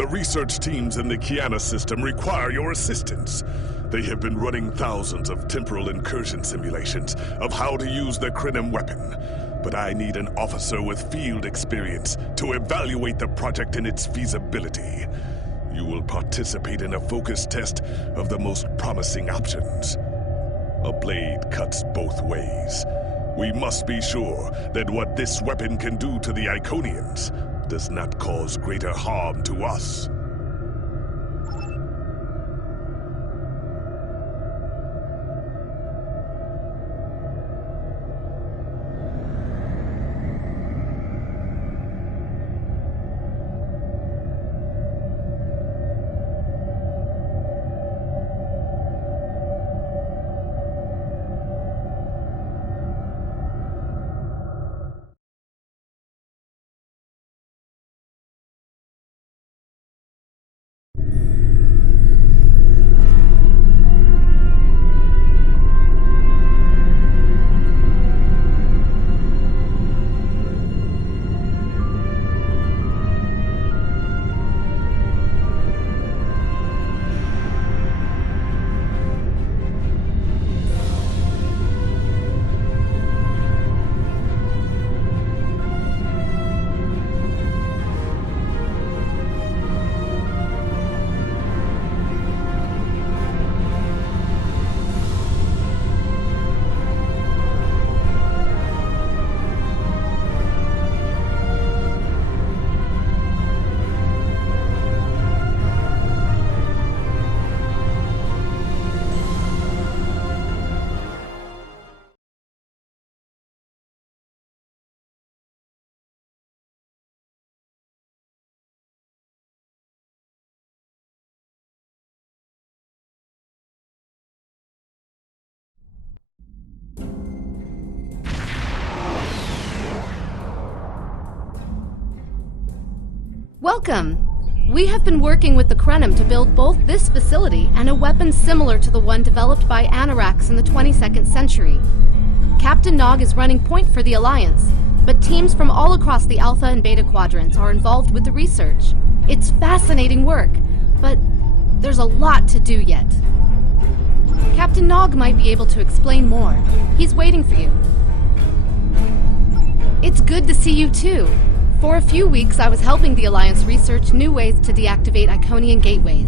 The research teams in the Kiana system require your assistance. They have been running thousands of temporal incursion simulations of how to use the Krenim weapon. But I need an officer with field experience to evaluate the project and its feasibility. You will participate in a focus test of the most promising options. A blade cuts both ways. We must be sure that what this weapon can do to the Iconians does not cause greater harm to us. Welcome! We have been working with the Krenim to build both this facility and a weapon similar to the one developed by Anarax in the 22nd century. Captain Nog is running point for the Alliance, but teams from all across the Alpha and Beta quadrants are involved with the research. It's fascinating work, but there's a lot to do yet. Captain Nog might be able to explain more. He's waiting for you. It's good to see you too. For a few weeks, I was helping the Alliance research new ways to deactivate Iconian gateways.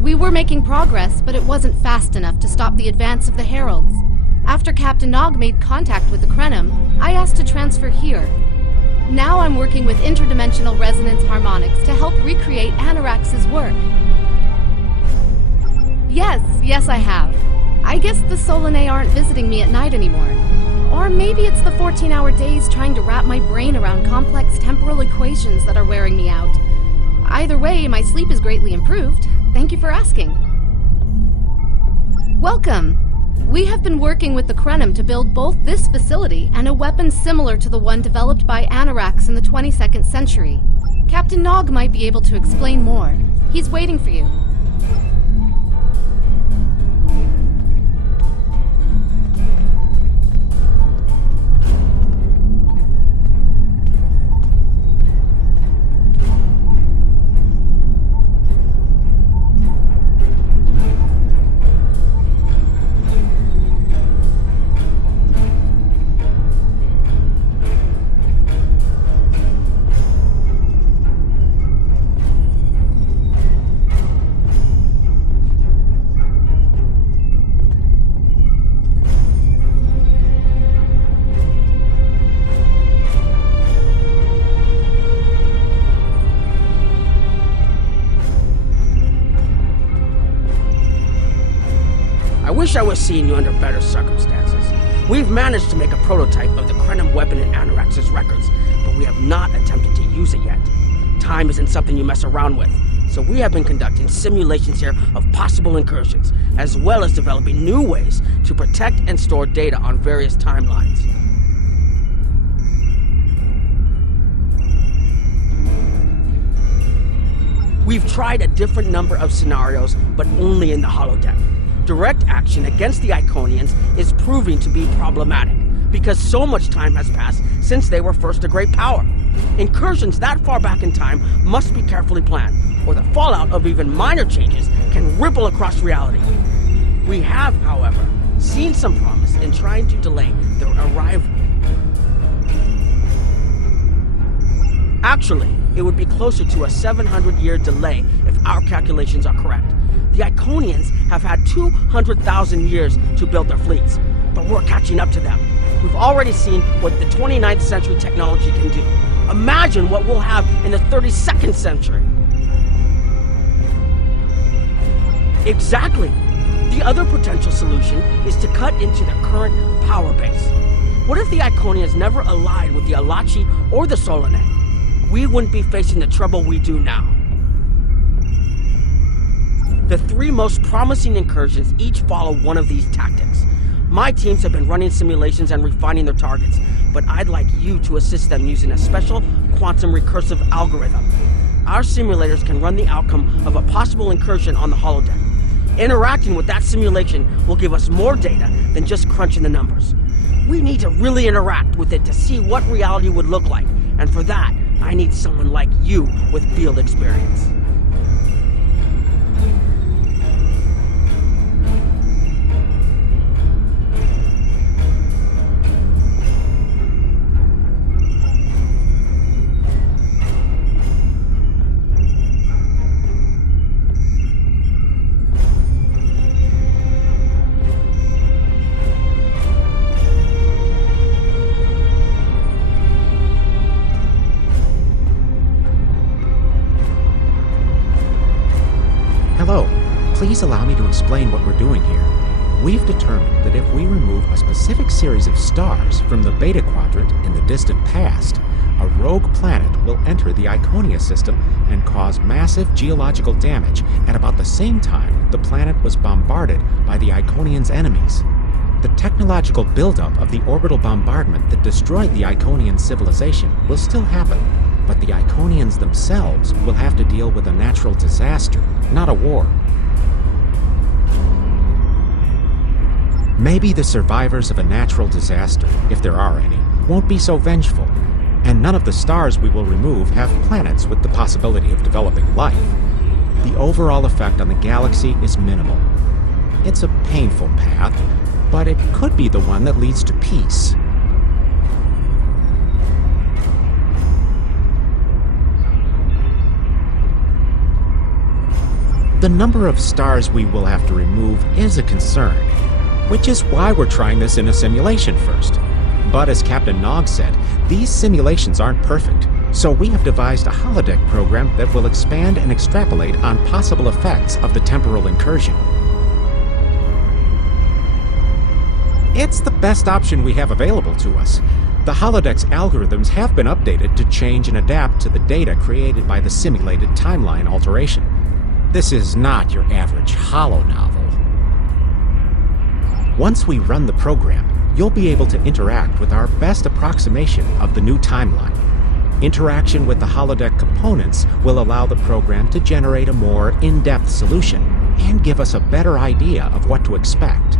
We were making progress, but it wasn't fast enough to stop the advance of the Heralds. After Captain Nog made contact with the Krenim, I asked to transfer here. Now I'm working with interdimensional resonance harmonics to help recreate Anarax's work. Yes, I have. I guess the Solanae aren't visiting me at night anymore. Or maybe it's the 14-hour days trying to wrap my brain around complex temporal equations that are wearing me out. Either way, my sleep is greatly improved. Thank you for asking. Welcome! We have been working with the Krenim to build both this facility and a weapon similar to the one developed by Anarax in the 22nd century. Captain Nog might be able to explain more. He's waiting for you. I wish I was seeing you under better circumstances. We've managed to make a prototype of the Krenim weapon in Anarax's records, but we have not attempted to use it yet. Time isn't something you mess around with, so we have been conducting simulations here of possible incursions, as well as developing new ways to protect and store data on various timelines. We've tried a different number of scenarios, but only in the holodeck. Direct action against the Iconians is proving to be problematic, because so much time has passed since they were first a great power. Incursions that far back in time must be carefully planned, or the fallout of even minor changes can ripple across reality. We have, however, seen some promise in trying to delay their arrival. Actually, it would be closer to a 700-year delay if our calculations are correct. The Iconians have had 200,000 years to build their fleets, but we're catching up to them. We've already seen what the 29th century technology can do. Imagine what we'll have in the 32nd century. Exactly. The other potential solution is to cut into their current power base. What if the Iconians never allied with the Alachi or the Solanae? We wouldn't be facing the trouble we do now. The three most promising incursions each follow one of these tactics. My teams have been running simulations and refining their targets, but I'd like you to assist them using a special quantum recursive algorithm. Our simulators can run the outcome of a possible incursion on the holodeck. Interacting with that simulation will give us more data than just crunching the numbers. We need to really interact with it to see what reality would look like, and for that, I need someone like you with field experience. Hello. Please allow me to explain what we're doing here. We've determined that if we remove a specific series of stars from the Beta Quadrant in the distant past, a rogue planet will enter the Iconia system and cause massive geological damage at about the same time the planet was bombarded by the Iconians' enemies. The technological buildup of the orbital bombardment that destroyed the Iconian civilization will still happen, but the Iconians themselves will have to deal with a natural disaster, not a war. Maybe the survivors of a natural disaster, if there are any, won't be so vengeful, and none of the stars we will remove have planets with the possibility of developing life. The overall effect on the galaxy is minimal. It's a painful path, but it could be the one that leads to peace. The number of stars we will have to remove is a concern, which is why we're trying this in a simulation first. But as Captain Nog said, these simulations aren't perfect, so we have devised a holodeck program that will expand and extrapolate on possible effects of the temporal incursion. It's the best option we have available to us. The holodeck's algorithms have been updated to change and adapt to the data created by the simulated timeline alteration. This is not your average holo novel. Once we run the program, you'll be able to interact with our best approximation of the new timeline. Interaction with the holodeck components will allow the program to generate a more in-depth solution and give us a better idea of what to expect.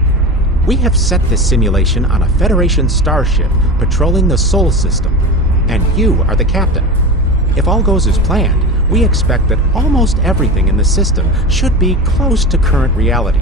We have set this simulation on a Federation starship patrolling the Sol system, and you are the captain. If all goes as planned, we expect that almost everything in the system should be close to current reality.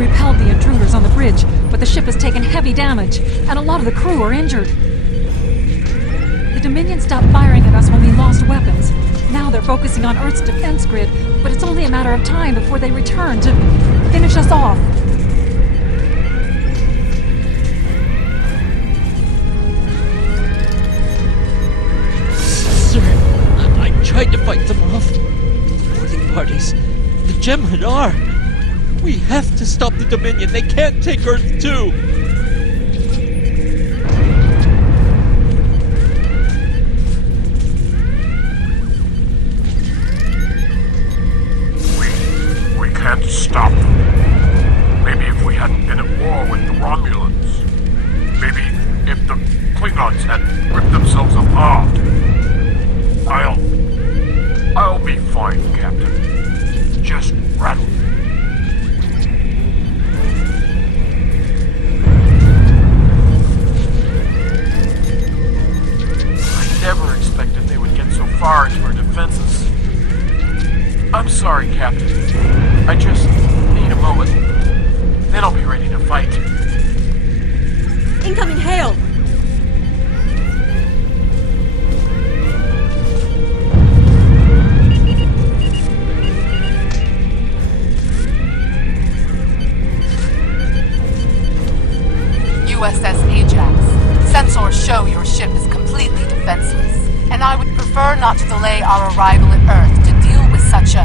repelled the intruders on the bridge, but the ship has taken heavy damage, and a lot of the crew are injured. The Dominion stopped firing at us when we lost weapons. Now they're focusing on Earth's defense grid, but it's only a matter of time before they return to finish us off. Sir, I tried to fight them off. The boarding parties, the Jem'Hadar. We have to stop the Dominion. They can't take Earth too. We can't stop them. Maybe if we hadn't been at war with the Romulans. Maybe if the Klingons hadn't ripped themselves apart. I'll be fine, Captain. Just rattle. I never expected they would get so far into our defenses. I'm sorry, Captain. I just need a moment. Then I'll be ready to fight. Incoming hail! USS Ajax. Sensors show your ship is completely defenseless, and I would prefer not to delay our arrival at Earth to deal with such a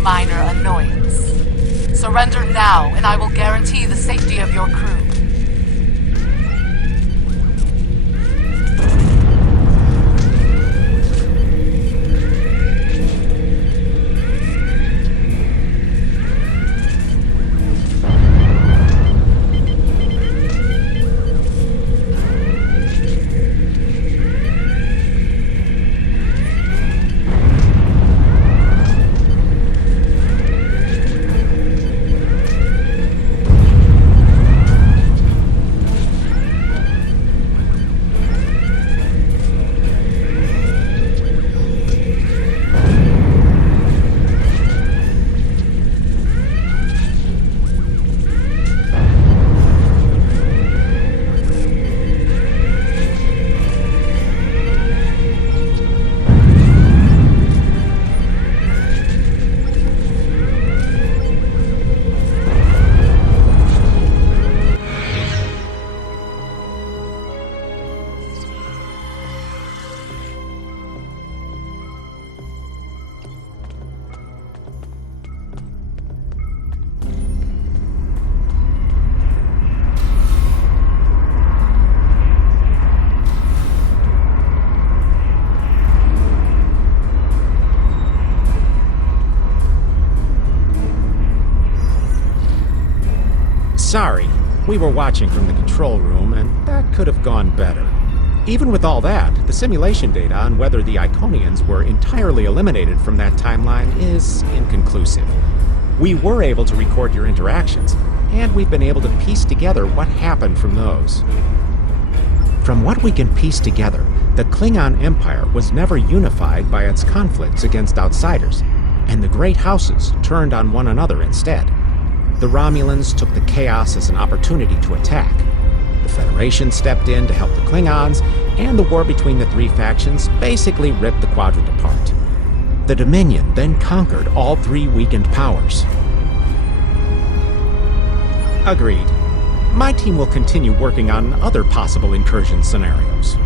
minor annoyance. Surrender now, and I will guarantee the safety of your crew. Sorry, we were watching from the control room, and that could have gone better. Even with all that, the simulation data on whether the Iconians were entirely eliminated from that timeline is inconclusive. We were able to record your interactions, and we've been able to piece together what happened from those. From what we can piece together, the Klingon Empire was never unified by its conflicts against outsiders, and the great houses turned on one another instead. The Romulans took the chaos as an opportunity to attack. The Federation stepped in to help the Klingons, and the war between the three factions basically ripped the quadrant apart. The Dominion then conquered all three weakened powers. Agreed. My team will continue working on other possible incursion scenarios.